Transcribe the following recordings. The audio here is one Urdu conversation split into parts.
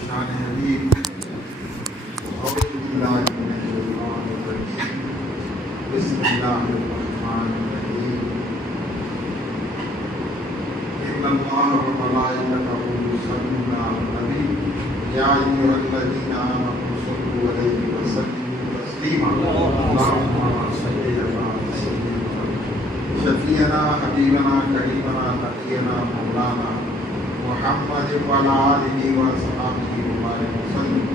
شان حبیب اعوذ باللہ من الشیطان الرجیم بسم اللہ الرحمن الرحیم ان اللہ وملائکتہ یصلون علی النبی یا ایھا الذین آمنوا صلوا علیہ وسلموا تسلیما اللہم صل علی سیدنا شفیعنا حبیبنا کریمنا نبینا مولانا محمد وعلى آله وصحبه وبارك وسلم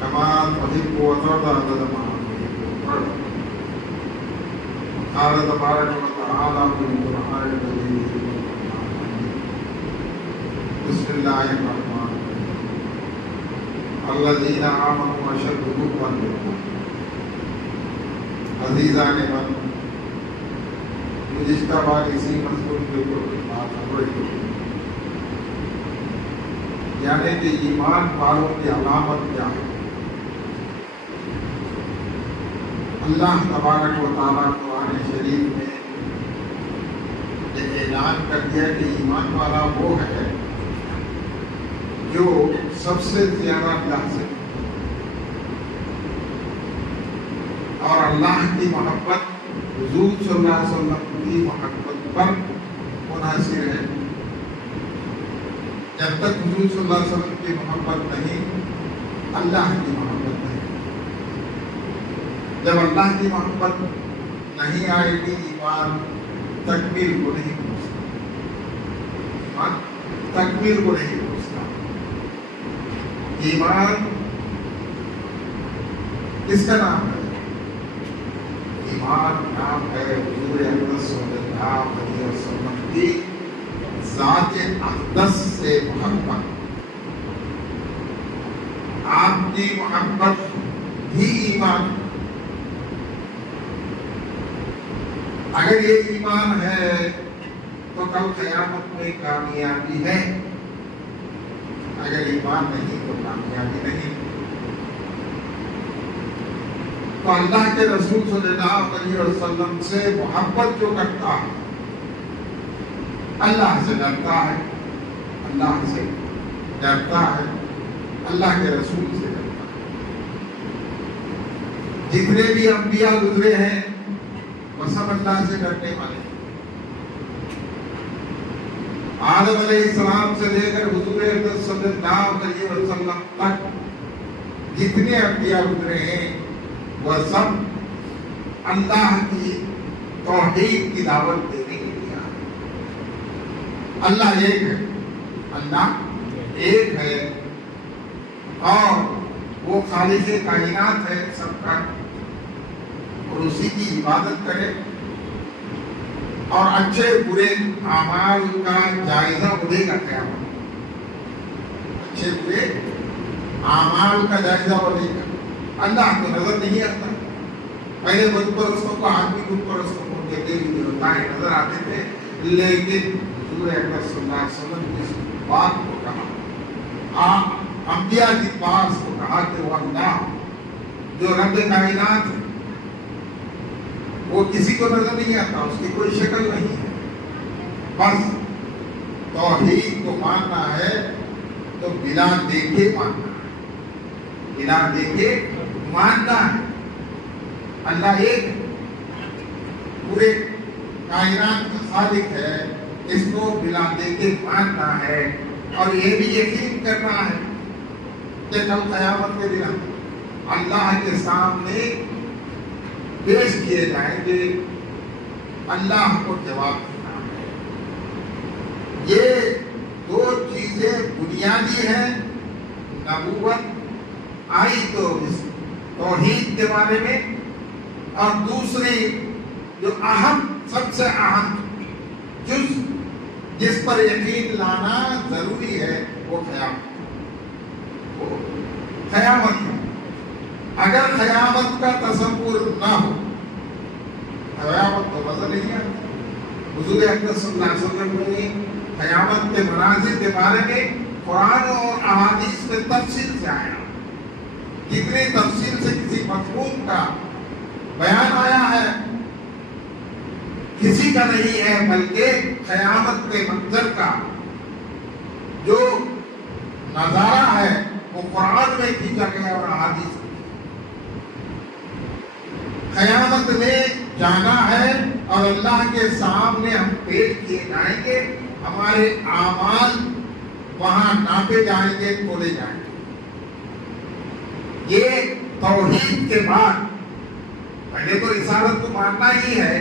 كما تحب وترضى عدد ما تحب وترضى قال تبارك وتعالى في القرآن الكريم بسم الله الرحمن الرحيم الذين آمنوا أشد حبا لله عزیزان من گزشتہ بار اسی مضمون کے اوپر بات ہو رہی ہے، یعنی کہ ایمان والوں کی علامت کیا ہے۔ اللہ تبارک و تعالیٰ قرآن شریف میں یہ اعلان کر دیا کہ ایمان والا وہ ہے جو سب سے زیادہ اللہ سے اور اللہ کی محبت حضور صلی اللہ علیہ وسلم کی محبت پر منحصر ہے۔ جب تک حضور صلی اللہ علیہ وسلم کی محبت نہیں، اللہ کی محبت نہیں۔ جب اللہ کی محبت نہیں آئے گی، ایمان تکمیل کو نہیں پہنچتا، ایمان تکمیل کو نہیں پہنچتا۔ ایمان کس کا نام ہے؟ ایمان نام ہے حضور اقدس صلی اللہ علیہ وسلم کی ذات اقدس سے محبت۔ آپ کی محبت ہی ایمان۔ اگر یہ ایمان ہے تو کل قیامت میں کامیابی ہے، اگر ایمان نہیں تو کامیابی نہیں۔ تو اللہ کے رسول صلی اللہ علیہ وسلم سے محبت جو کرتا ہے، اللہ سے ڈرتا ہے، اللہ سے ڈرتا ہے، اللہ کے رسول سے ڈرتا ہے۔ جتنے بھی انبیاء گزرے ہیں وہ سب اللہ سے ڈرنے والے ہیں۔ آدم علیہ السلام سے لے کر حضور اقدس صلی اللہ علیہ وسلم تک جتنے انبیاء گزرے ہیں وہ سب اللہ کی توحید کی دعوت دینے کے لیے آئے۔ اللہ ایک ہے، اللہ ایک ہے اور وہ خالق کائنات ہے سب کا، اور اسی کی عبادت کرے اور اچھے برے اعمال کا جائزہ وہ دے گا قیامت۔ اچھے برے اعمال کا جائزہ وہ دے گا۔ اللہ کو نظر نہیں آتا۔ پہلے بت پرستوں کو، آدمی بت پرستوں کو کہتے ہوئے ہوتائیں نظر آتے تھے، لیکن حضور اکرم صلی اللہ علیہ وسلم نے اس بات کو کہا، انبیاء کی پاس کو کہا کہ وہ اللہ جو رب کائنات ہے وہ کسی کو نظر نہیں آتا، اس کی کوئی شکل نہیں ہے، بس توحید کو ماننا ہے تو بلا دیکھے ماننا ہے، بلا دیکھے ماننا ہے۔ اللہ ایک پورے کائنات کا خالق ہے، اس کو بلا دیکھے ماننا ہے، اور یہ بھی یقین کرنا ہے کہ کل قیامت کے دن اللہ کے سامنے پیش کیے جائیں گے، اللہ کو جواب دینا ہے۔ یہ دو چیزیں بنیادی ہیں۔ نبوت آئی تو توحید کے بارے میں، اور دوسری جو اہم، سب سے اہم جز جس پر یقین لانا ضروری ہے وہ قیامت ہے۔ اگر قیامت کا تصور نہ ہو، قیامت تو مزہ نہیں آتا۔ حضور اکرم صلی اللہ علیہ وسلم نے قیامت کے مناظر کے بارے میں قرآن اور احادیث میں تفصیل سے آیا، جتنی تفصیل سے کسی مضمون کا بیان آیا ہے کسی کا نہیں ہے، بلکہ قیامت کے منظر کا جو نظارہ ہے وہ وہ قرآن میں کھینچا گیا اور احادیث میں۔ قیامت میں جانا ہے اور اللہ کے سامنے ہم پیش کیے جائیں گے، ہمارے اعمال وہاں ناپے جائیں گے، کھولے جائیں گے۔ یہ توحید کے بعد پہلے تو رسالت کو ماننا ہی ہے،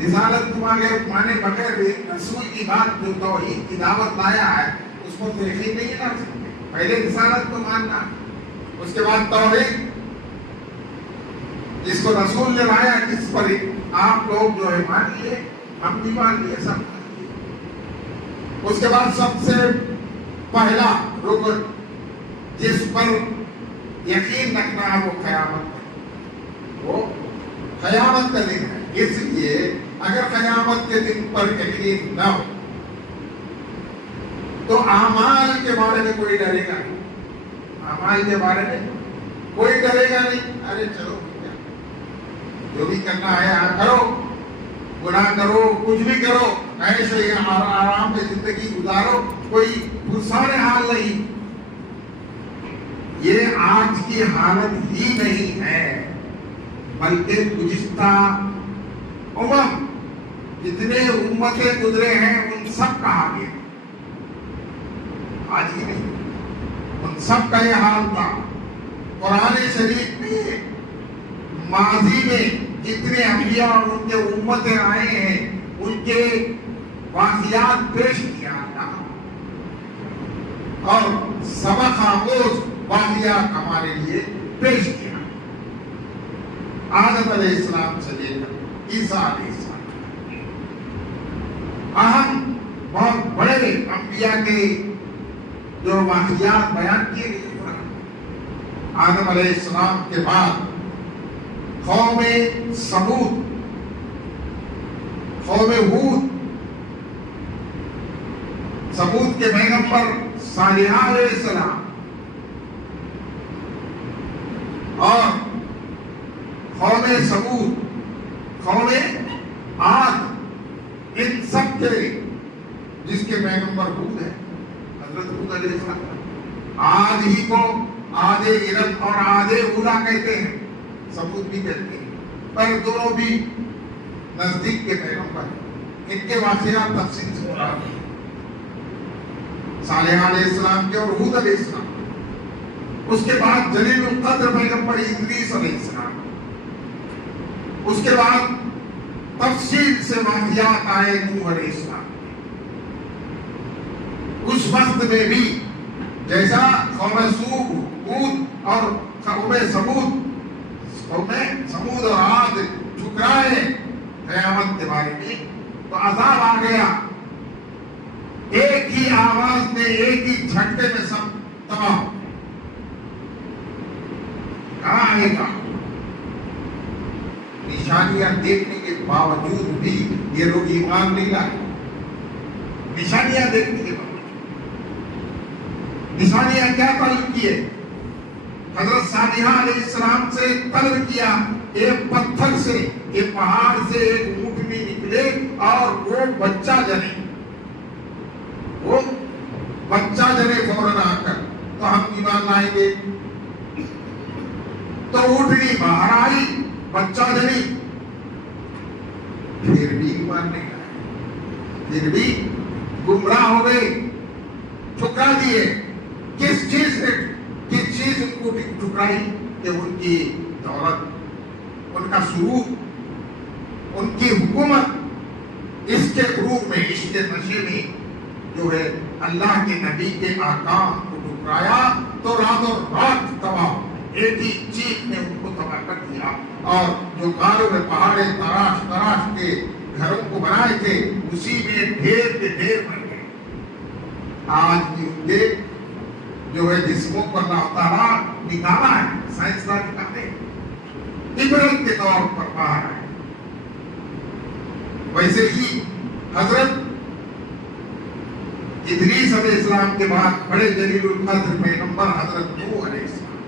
رسالت کو مانے بغیر رسول کی بات جو توحید کی دعوت لایا ہے اس کو تو یقین نہیں لا سکتے۔ پہلے رسالت کو ماننا، اس کے بعد توحید جس کو رسول نے لایا جس پر آپ لوگ جو ہے مان لیے، ہم بھی مان لیے، سب مان لیے۔ اس کے بعد سب سے پہلا رکن جس پر یقین رکھنا ہے وہ قیامت ہے، وہ قیامت کا دن ہے۔ اس لیے اگر قیامت کے دن پر یقین نہ ہو تو اعمال کے بارے میں کوئی ڈرے گا نہیں، اعمال کے بارے میں کوئی ڈرے گا نہیں۔ ارے چلو جو بھی کرنا ہے آپ کرو، گناہ کرو، کچھ بھی کرو، ایسے آرام سے زندگی گزارو، کوئی پرسان حال نہیں۔ یہ آج کی حالت ہی نہیں ہے، بلکہ گزشتہ جتنے امتیں گزرے ہیں ان سب کا حال ہے، آج ہی نہیں، ان سب کا یہ حال تھا۔ قرآن شریف میں ماضی میں جتنے انبیاء اور ان کے امتیں آئے ہیں ان کے واقعات پیش کیا اللہ، اور سبق آموز واقعات ہمارے لیے پیش کیا۔ آدم علیہ السلام سے لے کر عیسیٰ علیہ السلام اہم بہت بڑے انبیاء کے جو واقعات بیان کیے گئے۔ آدم علیہ السلام کے بعد قوم سمود، قوم ہود، سمود کے پیغمبر صالح علیہ السلام، اور قوم سمود، قوم عاد، ان سب کے جس کے پیغمبر ہود ہے حضرت ہود علیہ السلام۔ عاد ہی کو عاد ارم اور عاد اولا کہتے ہیں، سمود بھی کہتے ہیں، پر دونوں بھی نزدیک کے پیغمبر ہیں۔ ان کے واقعات تفصیل سے مراد ہیں، صالح علیہ السلام کے اور ہود علیہ السلام۔ اس کے بعد جلیل القدر پیغمبر ادریس علیہ السلام۔ اس کے بعد تفصیل سے واقعات آئے نوح علیہ السلام۔ اس وقت میں بھی جیسا قوم ہود اور قوم سمود اور عاد ٹھکرائے قیامت کے بارے میں، تو عذاب آ گیا، ایک ہی آواز میں ایک ہی جھٹکے میں سب تباہ ہو گئے۔ کہاں آئے گا؟ نشانیاں دیکھنے کے باوجود بھی یہ لوگ ایمان نہیں لائے، نشانیاں دیکھنے کے باوجود۔ نشانیاں کیا طلب کیے؟ حضرت صالح علیہ السلام سے طلب کیا ایک پتھر سے، ایک پہاڑ سے ایک اونٹنی نکلے اور وہ بچہ جنے، وہ بچہ جنے فوراً آ کر، تو ہم ایمان لائیں گے۔ تو اونٹنی باہر آئی، بچہ جنی، پھر بھی ایمان نہیں لائے، پھر بھی گمراہ ہو گئے، ٹھکرا دیے۔ کس چیز ان کو ٹھکرائی؟ کہ ان کی دولت، ان کا سلوک، ان کی حکومت، اس کے غرور میں، اس کے نشے میں جو ہے اللہ کے نبی کے احکام کو ٹھکرایا، تو راتوں رات تباہ، ایک ہی چیز نے ان کو تباہ کر دیا۔ اور جو غاروں میں پہاڑے تراش کے گھروں کو بنائے تھے اسی میں ڈھیر کے ڈھیر بن گئے۔ آج بھی ان کے جو ہے جسموں پر اللہ تعالیٰ نکالا ہے، سائنسدان نکالتے ہیں، عبرت کے طور پر باہر ہے۔ ویسے ہی حضرت ادریس علیہ السلام کے بعد بڑے جلیل القدر پیغمبر حضرت نوح علیہ السلام،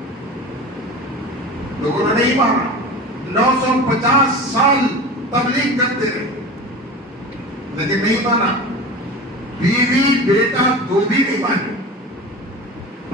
لوگوں نے نہیں مانا، 950 سال تبلیغ کرتے رہے لیکن نہیں مانا، بیوی بیٹا دو بھی نہیں مانے،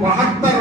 72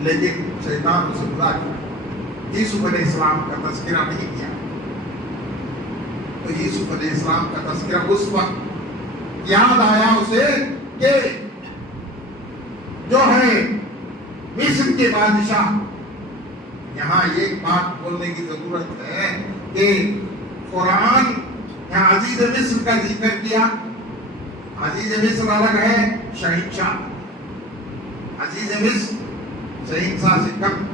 لیکن شیطان اسے بلا دیا. یوسف علیہ السلام کا تذکرہ نہیں کیا. تو یوسف علیہ السلام کا تذکرہ اس وقت یاد آیا اسے کہ جو ہے مصر کے بادشاہ. یہاں ایک بات بولنے کی ضرورت ہے کہ قرآن یہاں عزیز مصر کا ذکر کیا. عزیز مصر الگ ہے شہنشاہ. عزیز مصر شہنشاہ سے کم.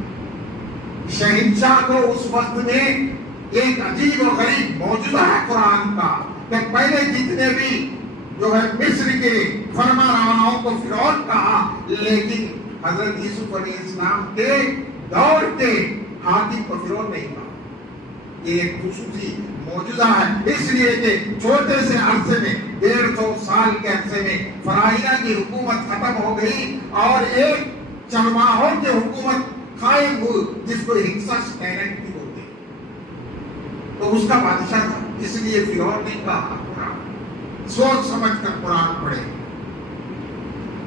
شہنشاہ کو اس وقت میں ایک عجیب و غریب موجودہ ہے قرآن کا کہ پہلے جتنے بھی جو ہے مصر کے فرما رواؤں کو فرعون کہا، لیکن حضرت یوسف علیہ السلام کے دور کے حاکم کو فرعون نہیں کہا. یہ ایک خصوصی موجودہ ہے، اس لیے کہ چھوٹے سے عرصے میں 150 سال کے عرصے میں فراعنہ کی حکومت ختم ہو گئی اور ایک چرواہوں کی حکومت قائم ہوئی جس کو ہکسس ڈائنیسٹی بولتے ہیں. تو اس کا بادشاہ تھا، اس لیے فرعون نے کہا قرآن سوچ سمجھ کر قرآن پڑھے.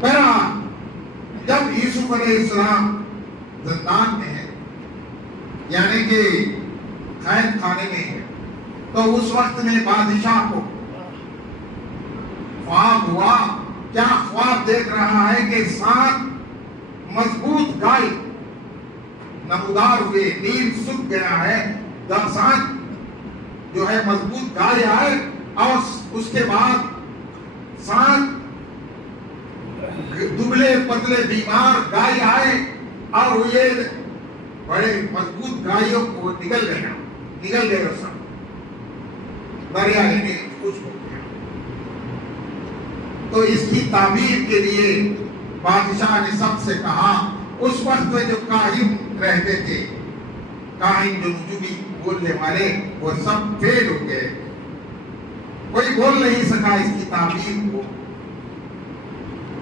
پہلا جب یوسف علیہ السلام زندان میں ہے، یعنی کہ قید خانے میں ہے، تو اس وقت میں بادشاہ کو خواب ہوا. کیا خواب دیکھ رہا ہے کہ 7 مضبوط گائے نمودار ہوئے، نیل سوکھ گیا ہے، 7 جو ہے مضبوط گائے آئے اور اس کے بعد 7 دبلے پتلے بیمار گائے آئے اور یہ بڑے مضبوط گائیوں کو نگل گئے سب دریا میں کچھ ہو گیا. تو اس کی تعبیر کے لیے بادشاہ نے سب سے کہا. اس وقت میں جو کاہن رہتے تھے، کاہن جو نجومی بولنے والے، وہ سب فیل ہو گئے. کوئی بول نہیں سکا اس کی تعبیر کو.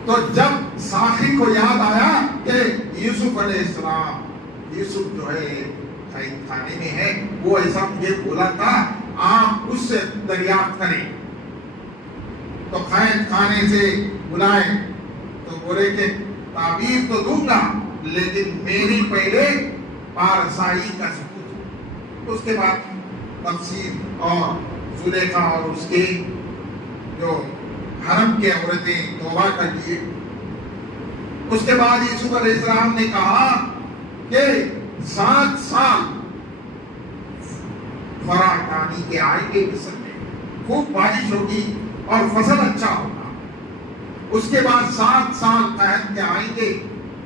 تو جب ساقی کو یاد آیا کہ یوسف علیہ السلام، یوسف جو ہے قید خانے میں ہے، وہ ایسا مجھے بولا تھا، آپ اس سے دریافت کریں. تو قید خانے سے بلائے تو بولے کہ تعبیر تو دوں گا لیکن میری پہلے پارسائی کا ثبوت. اس کے بعد تفسیر اور زلیخا اور اس کے جو حرم کے عورتیں توبہ کر لیے. اس کے بعد یوسف علیہ السلام نے کہا کہ 7 سال فراٹانی کے آئیں گے مصر میں، خوب بارش ہوگی اور فصل اچھا ہوگا. اس کے بعد 7 سال قحط کے آئیں گے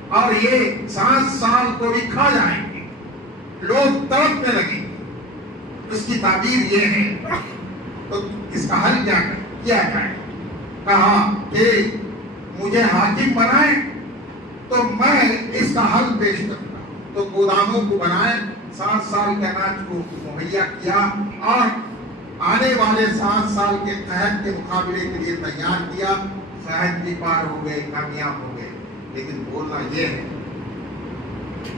اور یہ 7 سال کو بھی کھا جائیں گے، لوگ تڑپنے لگیں گے. اس کی تعبیر یہ ہے. تو اس کا حل کیا جائے؟ کہا کہ مجھے حاکم بنائے تو میں اس کا حل پیش کروں گا. تو گوداموں کو بنائے، 7 سال کے اناج کو مہیا کیا اور آنے والے 7 سال کے قحط کے مقابلے کے لیے تیار کیا. قحط بھی پار ہو گئے، کامیاب ہو گئے. لیکن بولنا یہ ہے،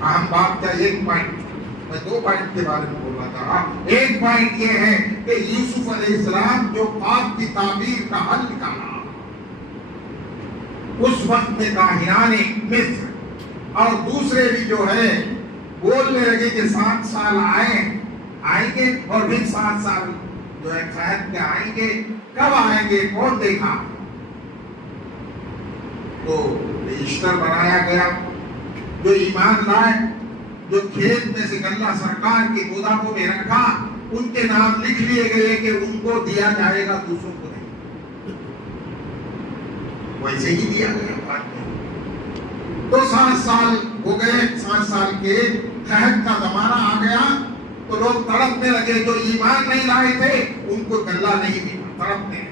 اہم بات کا ایک پوائنٹ، میں 2 پوائنٹ کے بارے میں بولنا چاہ رہا. ایک پوائنٹ یہ ہے کہ یوسف علیہ السلام جو خواب کی تعبیر کا حل نکالا، اس وقت میں کاہنان مصر اور دوسرے بھی جو ہے بولنے لگے کہ 7 سال آئیں گے اور پھر 7 سال جو ہے قحط کے آئیں گے. کب آئیں گے؟ کون دیکھا؟ تو رجسٹر بنایا گیا. جو ایمان لائے، جو کھیت میں سے غلہ سرکار کے گوداموں میں رکھا، ان کے نام لکھ لیے گئے کہ ان کو دیا جائے گا، دوسروں کو نہیں. ویسے ہی دیا گیا بعد میں. تو 7 سال ہو گئے، 7 سال کے قحط کا زمانہ آ گیا تو لوگ تڑپنے لگے. جو ایمان نہیں لائے تھے ان کو غلہ نہیں ملا، تڑپنے.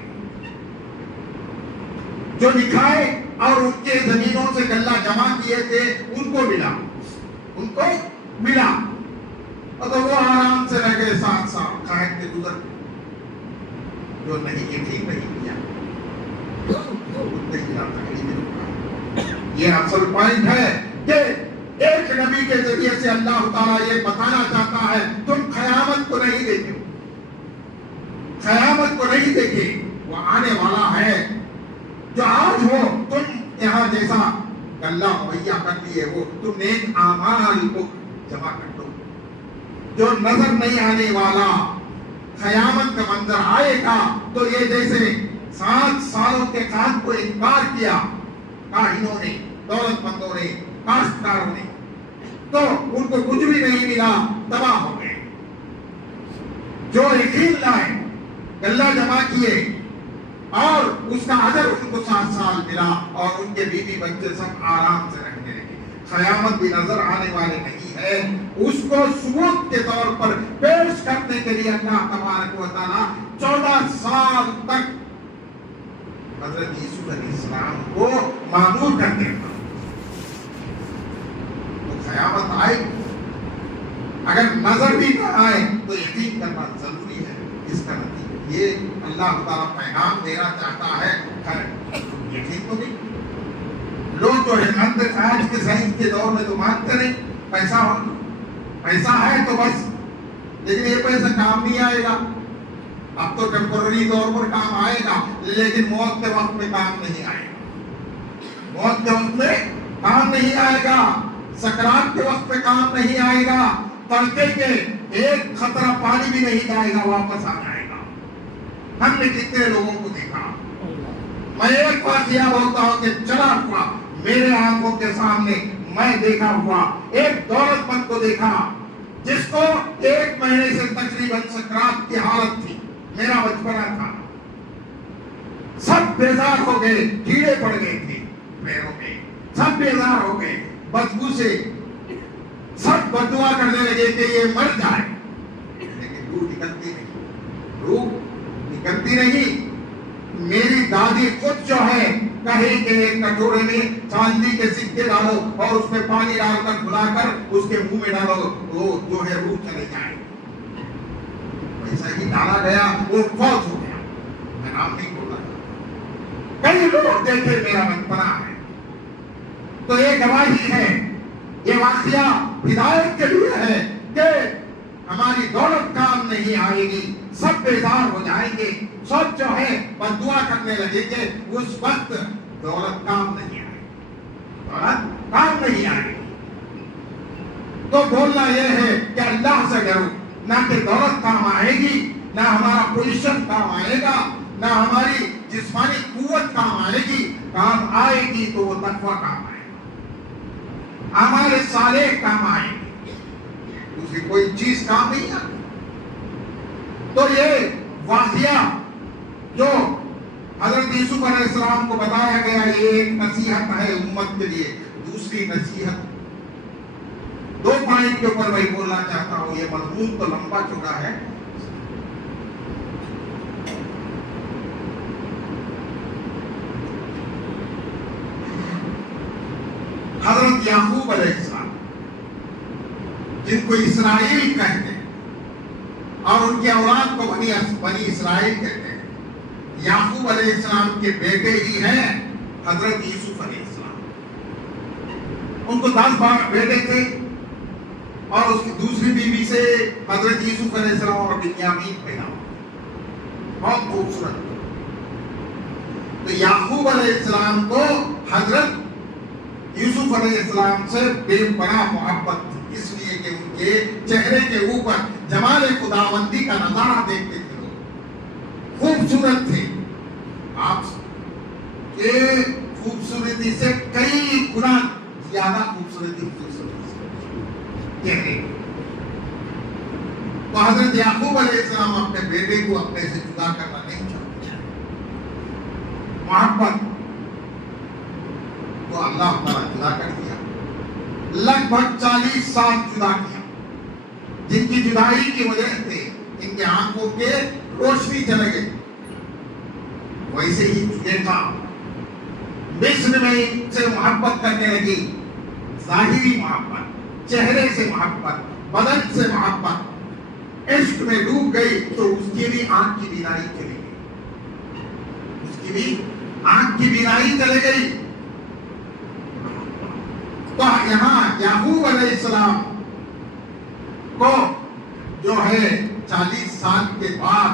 جو لکھائے اور ان کے زمینوں سے غلہ جمع کیے تھے ان کو ملا، ان کو ملا. تو وہ آرام سے رہ گئے 7 سال قحط کے گزر. جو نہیں یہ ٹھیک نہیں کیا، یہ اصل پوائنٹ ہے کہ ایک نبی کے ذریعے سے اللہ تعالیٰ یہ بتانا چاہتا ہے تم قیامت کو نہیں دیکھو، قیامت کو نہیں دیکھے. وہ آنے والا ہے. جو آج ہو تم یہاں جیسا اللہ مہیا کر دیے وہ تو نیک اعمال کو جمع کر دو. جو نظر نہیں آنے والا قیامت کا منظر آئے گا تو یہ جیسے 7 سالوں کے کام کو انکار کیا کاہنوں نے، دولت مندوں نے، کاشتکاروں نے، تو ان کو کچھ بھی نہیں ملا، تباہ ہو گئے. جو یقین لائے گلہ جمع کیے اور اس کا اجر ان کو 7 سال ملا اور ان کے بیوی بچے سب آرام سے رہنے لگے. قیامت بھی نظر آنے والے نہیں ہے، اس کو ثبوت کے طور پر پیش کرنے کے لیے اللہ تبارک و تعالیٰ 14 سال تک حضرت یوسف علیہ السلام کو معمور کرتے ہیں. تو قیامت آئے، اگر نظر بھی نہ آئے تو یقین کرنا ضروری ہے. اس کا نتیجہ یہ اللہ تعالیٰ پیغام دینا چاہتا ہے، یقین تو نہیں. لوگ جو ہے آج کے سائنس کے دور میں تو مانتے نہیں پیسہ ہے تو بس، لیکن یہ پیسہ کام نہیں آئے گا. اب تو ٹیمپرری طور پر کام آئے گا لیکن موت کے وقت میں کام نہیں آئے گا. موت کے وقت میں کام نہیں آئے گا، سکرات کے وقت میں کام نہیں آئے گا، تڑکے کے ایک خطرہ پانی بھی نہیں جائے گا، واپس آ جائے گا. ہم نے کتنے لوگوں کو دیکھا. میں ایک واقعہ بولتا ہوں کہ چلا ہوا میرے آنکھوں کے سامنے میں دیکھا ہوا ایک دولت مند کو دیکھا جس کو 1 مہینے سے تقریباً سکرات کی حالت تھی. میرا بچپنا تھا، سب بیزار ہو گئے، کیڑے پڑ گئے تھے پیروں میں، سب بیزار ہو گئے بدبو سے، سب بدعا کرنے لگے کہ یہ مر جائے. لیکن روح نکلتی نہیں. میری دادی خود جو ہے کہیں کہ ایک کٹورے میں چاندی کے سکے ڈالو اور اس میں پانی ڈال کر کھلا کر اس کے منہ میں ڈالو، وہ جو ہے روح چلے جائے. ویسا ہی ڈالا گیا، وہ فوت ہو گیا. میں نام نہیں بولا، کئی لوگ دیکھے میرا بچپنا ہے. تو یہ گواہی ہے، یہ واقعہ ہدایت کے لیے ہے کہ ہماری دولت کام نہیں آئے گی، سب بیزار ہو جائیں گے، سب جو ہے بدعا کرنے لگیں گے. اس وقت دولت کام نہیں آئے گی، دولت کام نہیں آئے گی. تو بولنا یہ ہے کہ اللہ سے ڈرو، نہ کہ دولت کام آئے گی، نہ ہمارا پوزیشن کام آئے گا، نہ ہماری جسمانی قوت کام آئے گی. کام آئے گی تو وہ تقویٰ کام آئے گا، ہمارے صالح کام آئے گی، دوسری کوئی چیز کام نہیں آتی. تو یہ واقعہ جو حضرت یوسف علیہ السلام کو بتایا گیا یہ ایک نصیحت ہے امت کے لیے. دوسری نصیحت 2 پوائنٹ کے اوپر میں بولنا چاہتا ہوں، یہ مضمون تو لمبا چکا ہے. حضرت یعقوب علیہ السلام جن کو اسرائیل کہتے ہیں اور ان کی اولاد کو بنی اسرائیل کہتے ہیں، یعقوب علیہ السلام کے بیٹے ہی ہیں حضرت یوسف علیہ السلام. ان کو 10 بیٹے تھے اور اس کی دوسری بیوی سے حضرت یوسف علیہ السلام اور بنیامین پیدا ہوئے، بہت خوبصورت. تو یعقوب علیہ السلام کو حضرت یوسف علیہ السلام سے بے پناہ محبت تھی، اس لیے کہ ان کے چہرے کے اوپر جمال خداوندی کا نظارہ دیکھتے تھے. لوگ خوبصورت تھے، آپ کے خوبصورتی سے کئی گنا زیادہ خوبصورتی چہرے. تو حضرت یعقوب علیہ السلام اپنے بیٹے کو اپنے سے جدا کرنا نہیں چاہتے. محبت تو اللہ تعالیٰ جدا کر دیا، لگ بھگ 40 سال جدا کیا، جن کی جدائی کی وجہ سے ان کے آنکھوں کے روشنی چلے گئی. ویسے ہی دیکھا مصر میں ان سے محبت کرنے لگی، ظاہری محبت، چہرے سے محبت، بدن سے محبت، عشق میں ڈوب گئی. تو اس کی بھی آنکھ کی بینائی چلی گئی، اس کی بھی آنکھ کی بینائی چلے گئی. تو یہاں یعقوب علیہ السلام کو جو ہے 40 سال کے بعد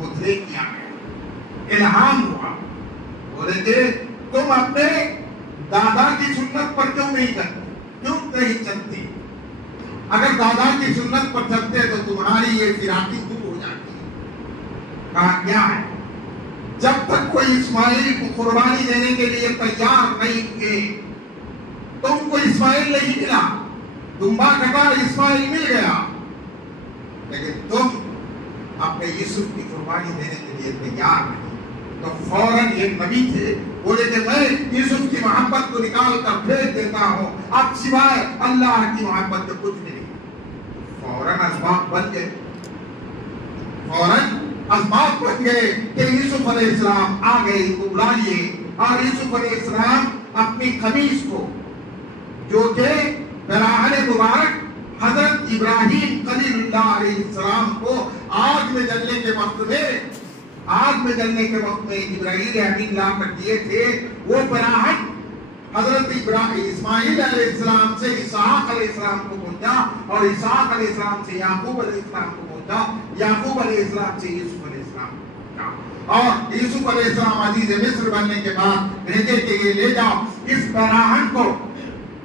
مدعے کیا گیا، الہام ہوا، بولے کہ تم اپنے دادا نہیں کرتے, کیوں نہیں چلتی؟ اگر دادا کی سنت پر چلتے تو تمہاری یہ فراقی دور ہو جاتی. کہا کیا ہے؟ جب تک کوئی اسماعیل کو قربانی دینے کے لیے تیار نہیں ہوئے تم کو اسماعیل نہیں ملا. دمبا کٹا, اسماعیل مل گیا, لیکن تم اپنے یوسف کی قربانی دینے کے لیے تیار نہیں. تو فوراً ایک نبی تھے, بولے کہ میں یوسف کی محبت کو نکال کر پھینک دیتا ہوں, اب سوائے اللہ کی محبت کے کچھ بھی نہیں. فوراً اسباب بن گئے, فوراً اسباب بن گئے کہ یوسف علیہ السلام آ گئے, کو بلا لیے. اور یوسف علیہ السلام اپنی قمیص کو, جو کہ براہن مبارک حضرت ابراہیم خلیل اللہ علیہ السلام کو آگ میں جلنے کے وقت میں جبرائیل امین لا کر دیے تھے, وہ براہن حضرت اسماعیل علیہ السلام سے اسحاق علیہ السلام کو پہنچا, اور اسحاق علیہ السلام سے یعقوب علیہ السلام کو پہنچا, یعقوب علیہ السلام سے یوسف علیہ السلام کو پہنچا. اور یوسف علیہ السلام عزیز مصر بننے کے بعد بھیجے کہ یہ لے جاؤ اس براہن کو,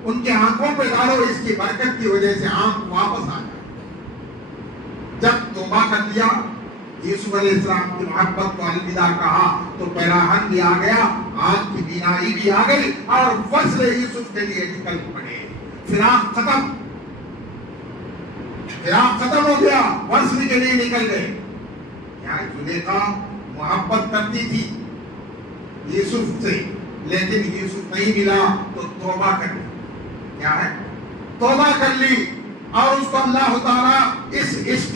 ان کے آنکھوں پہ ڈالو, اس کی برکت کی وجہ سے آنکھ واپس آ جائے. جب توبہ کر لیا, یوسف علیہ السلام کی محبت کو الوداع کہا, تو براہن بھی آ گیا, آنکھ کی بینائی بھی آ گئی, اور وصل یوسف کے لیے نکل پڑے. فراق ختم ہو گیا, وصل کے لیے نکل گئے. یہاں زلیخا محبت کرتی تھی یوسف سے, لیکن یوسف نہیں ملا تو توبہ کر لی. کیا ہے؟ توبہ کر لی, اور اس کو اللہ تعالیٰ اس عشق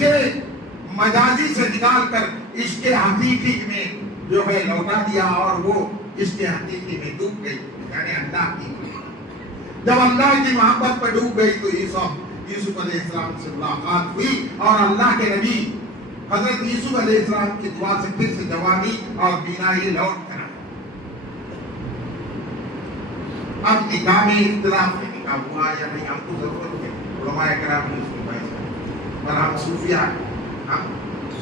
مجازی سے نکال کر عشق حقیقی میں جو ہے لوٹا دیا, اور وہ عشق حقیقی میں ڈوب گئی, یعنی اللہ کی محبت. جب اللہ کی محبت پر ڈوب گئی تو یوسف علیہ السلام سے ملاقات ہوئی, اور اللہ کے نبی حضرت یوسف علیہ السلام کی دعا سے پھر سے جوانی اور بینائی لوٹ کر. اب نکاح میں اختلاف ہے, نکاح ہوا یا نہیں, ہم کو ضرورت ہے علماء کرام نے اس کو بحث کی, پر ہم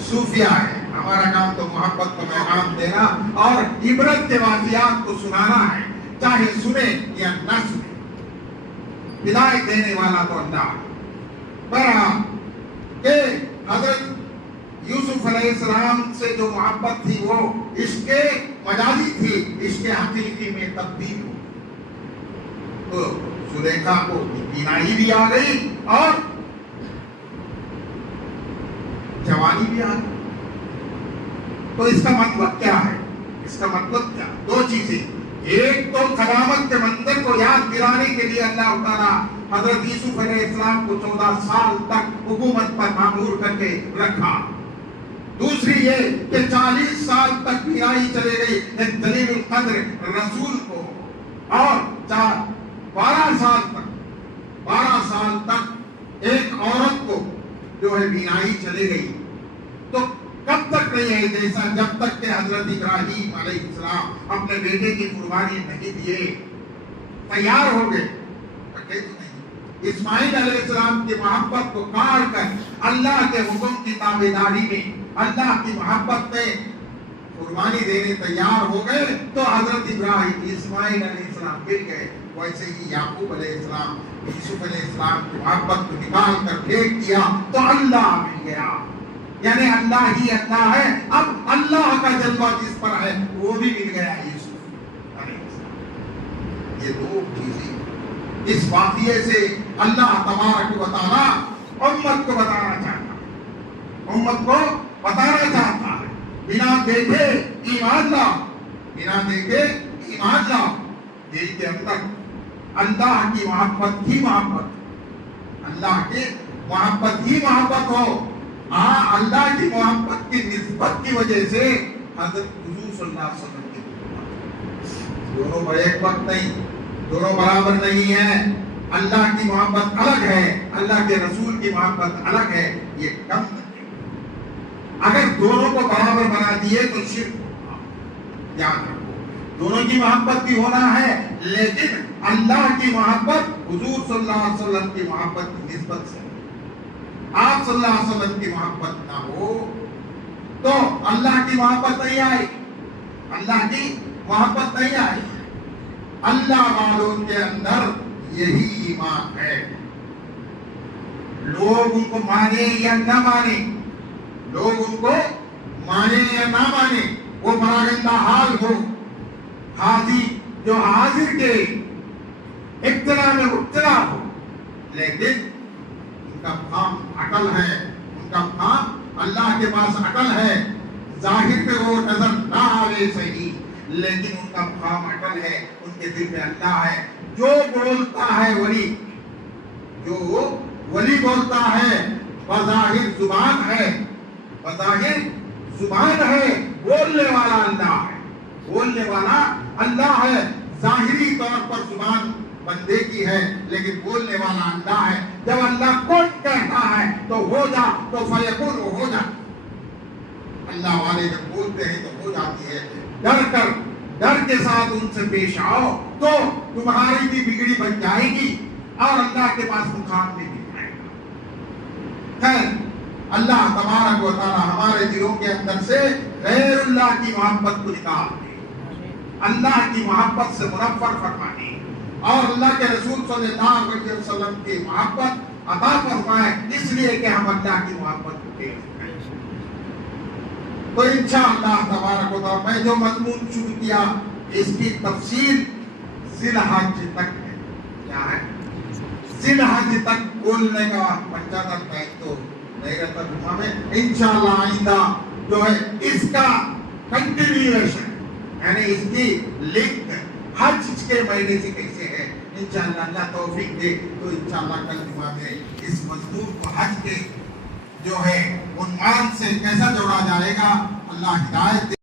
صوفیہ ہیں, ہمارا کام تو محبت کا پیغام دینا اور عبرت کے واقعات کو سنانا ہے, چاہے سنے یا نہ سنے. ہدایت دینے والا تو اللہ ہے. برہم کہ حضرت یوسف علیہ السلام سے جو محبت تھی وہ عشق مجازی تھی, عشق حقیقی میں تبدیل ہو. تو زلیخا کو بینائی بھی آ گئی اور جوانی بھی آ گئی. تو اس کا مطلب کیا ہے؟ اس کا مطلب کیا؟ دو چیزیں. ایک تو قیامت کے منظر کو یاد دلانے کے لیے اللہ تعالیٰ حضرت یوسف علیہ السلام کو 14 سال تک حکومت پر معمور کر کے رکھا. دوسری یہ کہ 40 سال تک بینائی چلے گئی ایک دلیل القدر رسول کو, اور 12 سال تک ایک عورت کو جو ہے بینائی چلے گئی. تو کب تک نہیں ہے جیسا, جب تک کہ حضرت ابراہیم علیہ السلام اپنے بیٹے کی قربانی نہیں دیے, تیار ہو گئے. اسماعیل علیہ السلام کی محبت کو کاٹ کر اللہ کے حکم کی تابعداری میں, اللہ کی محبت میں قربانی دینے تیار ہو گئے, تو حضرت ابراہیم اسماعیل علیہ السلام گر گئے. ویسے ہی یعقوب علیہ السلام یوسف علیہ السلام کی محبت کو نکال کر پھینک دیا تو اللہ مل گیا. یعنی اللہ ہی اللہ ہے, اب اللہ کا جلوہ جس پر ہے وہ بھی مل گیا یوسف علیہ السلام. یہ دو چیزیں اس واقعے سے اللہ تبارک و تعالیٰ امت کو بتانا چاہتا ہے. بنا دیکھے ایمان لاؤ, دل کے اندر اللہ کی محبت ہی محبت ہو. ہاں, اللہ کی محبت کی نسبت کی وجہ سے حضرت حضور صلی اللہ علیہ وسلم کی دونوں ایک وقت نہیں, دونوں برابر نہیں ہیں. اللہ کی محبت الگ ہے, اللہ کے رسول کی محبت الگ ہے, یہ کم نہیں. اگر دونوں کو برابر بنا دیے تو شرک ہوگا. یاد رکھو, دونوں کی محبت بھی ہونا ہے, لیکن اللہ کی محبت حضور صلی اللہ علیہ وسلم کی محبت کی نسبت سے. آپ صلی اللہ علیہ وسلم کی محبت نہ ہو تو اللہ کی محبت نہیں آئی, اللہ والوں کے اندر یہی ایمان ہے. لوگ ان کو مانے یا نہ مانے، لوگ ان کو مانے یا نہ مانے، وہ پراگندہ حال ہو، حاضی جو حاضر کے ابتلا میں مبتلا ہو، لیکن ان کا کام عقل ہے، ان کا کام اللہ کے پاس عقل ہے. ظاہر پہ وہ نظر نہ آوے صحیح، لیکن ان کا کام عقل ہے، ان کے دل میں اللہ ہے. جو بولتا ہے ولی، جو ولی بولتا ہے بظاہر زبان ہے، بظاہر زبان ہے، بولنے والا اللہ ہے، بولنے والا اللہ ہے. ظاہری طور پر زبان بندے کی ہے لیکن بولنے والا اللہ ہے. جب اللہ کون کہتا ہے تو ہو جا، تو فیکون ہو جا. اللہ والے جب بولتے ہیں تو ہو جاتی ہے. ڈر کے ساتھ ان سے پیش آؤ تو تمہاری بھی بگڑی بن جائے گی اور اللہ کے پاس مقام بھی جائے گا. خیر، اللہ تبارک و تعالی ہمارے دلوں کے اندر سے غیر اللہ کی محبت کو نکال دے، اللہ کی محبت سے منور فرمائے اور اللہ کے رسول صلی اللہ علیہ وسلم کی محبت عطا فرمائے، اس لیے کہ ہم اللہ کی محبت کو دے سکیں. تو انشاءاللہ تبارک و تعالی میں جو مضمون شروع کیا اس کی تفصیل ذی الحج تک ہے. کیا ہے؟ ذی الحج تک بولنے کا بچہ تک ٹائم تو نہیں رہتا جمعہ میں. انشاءاللہ آئندہ جو ہے اس کا کنٹینیویشن، یعنی اس کی لنک حج کے مہینے سے کیسے ہے، انشاءاللہ اللہ توفیق دے تو انشاءاللہ کل جمعہ میں اس مضمون کو حج کے جو ہے عنوان سے کیسا جوڑا جائے گا، اللہ ہدایت دے.